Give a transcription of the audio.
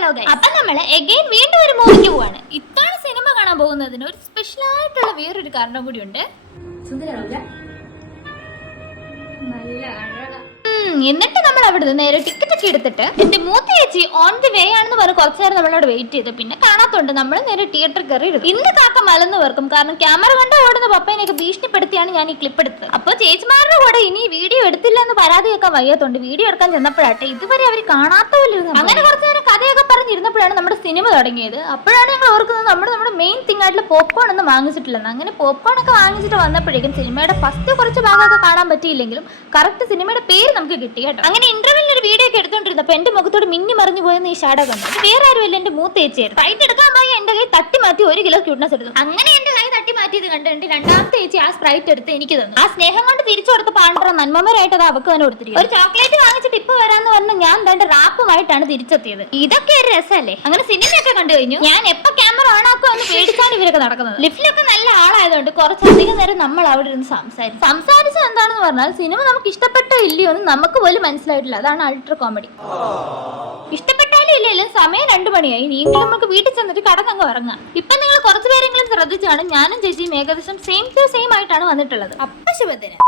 Hello guys, അപ്പൊ നമ്മള് again വീണ്ടും ഒരു മൂവിക്ക് പോവാണ്. ഇത്തവണ സിനിമ കാണാൻ പോകുന്നതിന് ഒരു സ്പെഷ്യൽ ആയിട്ടുള്ള വേറൊരു കാരണം കൂടി ഉണ്ട്. എന്നിട്ട് നമ്മൾ അവിടെ നേരെ ടിക്കറ്റ് ഒക്കെ എടുത്തിട്ട് എന്റെ മൂത്ത ചേച്ചി ഓൺ ദി വേ ആണെന്ന് പറഞ്ഞ് കുറച്ചു നേരം നമ്മളോട് വെയിറ്റ് ചെയ്തു. പിന്നെ കാണാത്തോണ്ട് നമ്മൾ നേരെ തിയേറ്ററിൽ കയറി എടുത്തു. ഇന്ന് കാക്ക മലന്ന് വെറുക്കും, കാരണം ക്യാമറ കൊണ്ട് ഓടുന്ന പപ്പേനെയൊക്കെ ഭീഷണിപ്പെടുത്തിയാണ് ഞാൻ ഈ ക്ലിപ്പ് എടുത്തത്. അപ്പൊ ചേച്ചിമാരുടെ കൂടെ ഇനി വീഡിയോ എടുത്തില്ല എന്ന് പരാതി വെക്കാൻ വയ്യാത്തോണ്ട് വീഡിയോ എടുക്കാൻ ചെന്നപ്പോഴാട്ടെ ഇതുവരെ അവർ കാണാത്ത പോലെ അങ്ങനെ കുറച്ചു നേരം കഥയൊക്കെ പറഞ്ഞിരുന്നപ്പോഴാണ് നമ്മുടെ സിനിമ തുടങ്ങിയത്. അപ്പോഴാണ് ഞങ്ങൾ ഓർക്കുന്നത് നമ്മുടെ മെയിൻ തിങ് ആയിട്ടുള്ള പോപ്കോൺ ഒന്നും വാങ്ങിച്ചിട്ടില്ലെന്ന്. അങ്ങനെ പോപ്കോൺ ഒക്കെ വാങ്ങിച്ചിട്ട് വന്നപ്പോഴേക്കും സിനിമയുടെ ഫസ്റ്റ് കുറച്ച് ഭാഗമൊക്കെ കാണാൻ പറ്റിയില്ലെങ്കിലും കറക്റ്റ് സിനിമയുടെ പേര് നമുക്ക് കിട്ടി കേട്ടോ. അങ്ങനെ ഇന്റർവെല്ലിൽ ഒരു വീഡിയോ ഒക്കെ എടുത്തോണ്ടിരുന്നപ്പോ എന്റെ മുഖത്തോട് മിന്നി മറിഞ്ഞു പോയെന്ന് ഈ ഷാഡോ കണ്ടു. വേറെ ആരുമില്ല, എന്റെ മൂത്ത ചേച്ചിയായിരുന്നു. ഫ്ലൈറ്റ് എടുക്കാൻ പോയി എന്റെ കൈ തട്ടി മാറ്റി 1 കിലോ ക്യൂട്ട്നെസ് എടുത്തു. അങ്ങനെ എന്റെ കൈ തട്ടി മാറ്റിയത് കണ്ട് എന്റെ രണ്ടാമത്തെ ചേച്ചി ആ സ്പ്രൈറ്റ് എടുത്ത് എനിക്ക് തന്നു. ആ സ്നേഹം കൊണ്ട് തിരിച്ചു കൊടുത്ത പാണ്ഡ്ര നന്മമാരായിട്ട് അത് അവക്ക് തന്നെ കൊടുത്തിരിക്കും. ഒരു ചോക്ലേറ്റ് വാങ്ങിച്ചിട്ട് ഇപ്പൊ വരാന്ന് പറഞ്ഞ് ഞാൻ തന്റെ റാപ്പുമായിട്ടാണ് തിരിച്ചെത്തിയത്. ഇതൊക്കെ ഒരു രസമല്ലേ. അങ്ങനെ സിനിമയൊക്കെ കണ്ടു കഴിഞ്ഞു. ഞാൻ എപ്പോ ക്യാമറ ഓൺ ആക്കും എന്ന് പേടിച്ചാണ് ഇവരൊക്കെ നടക്കുന്നത്. ലിഫ്റ്റിലൊക്കെ നല്ല ആളായതുകൊണ്ട് കുറച്ചധികം നേരം നമ്മൾ അവിടെ ഇരുന്ന് സംസാരിച്ചത് എന്താണെന്ന് പറഞ്ഞാൽ സിനിമ നമുക്ക് ഇഷ്ടപ്പെട്ടോ ഇല്ലയോ എന്ന് നമുക്ക് പോലും മനസ്സിലായിട്ടില്ല. അതാണ് അൾട്രാ കോമഡി. ഇഷ്ടപ്പെട്ടാലും ഇല്ലല്ലോ, സമയം 2 മണിയായി. നീങ്കിലും നമുക്ക് വീട്ടിൽ ചെന്നിട്ട് കടക്കങ്ങ് ഉറങ്ങാം. ഇപ്പൊ നിങ്ങൾ കുറച്ചു പേരെങ്കിലും ശ്രദ്ധിച്ചാണ് ഞാനും ചേച്ചിയും ഏകദേശം സെയിം ടു സെയിം ആയിട്ടാണ് വന്നിട്ടുള്ളത്. അപ്പൊ ശുഭദിനം.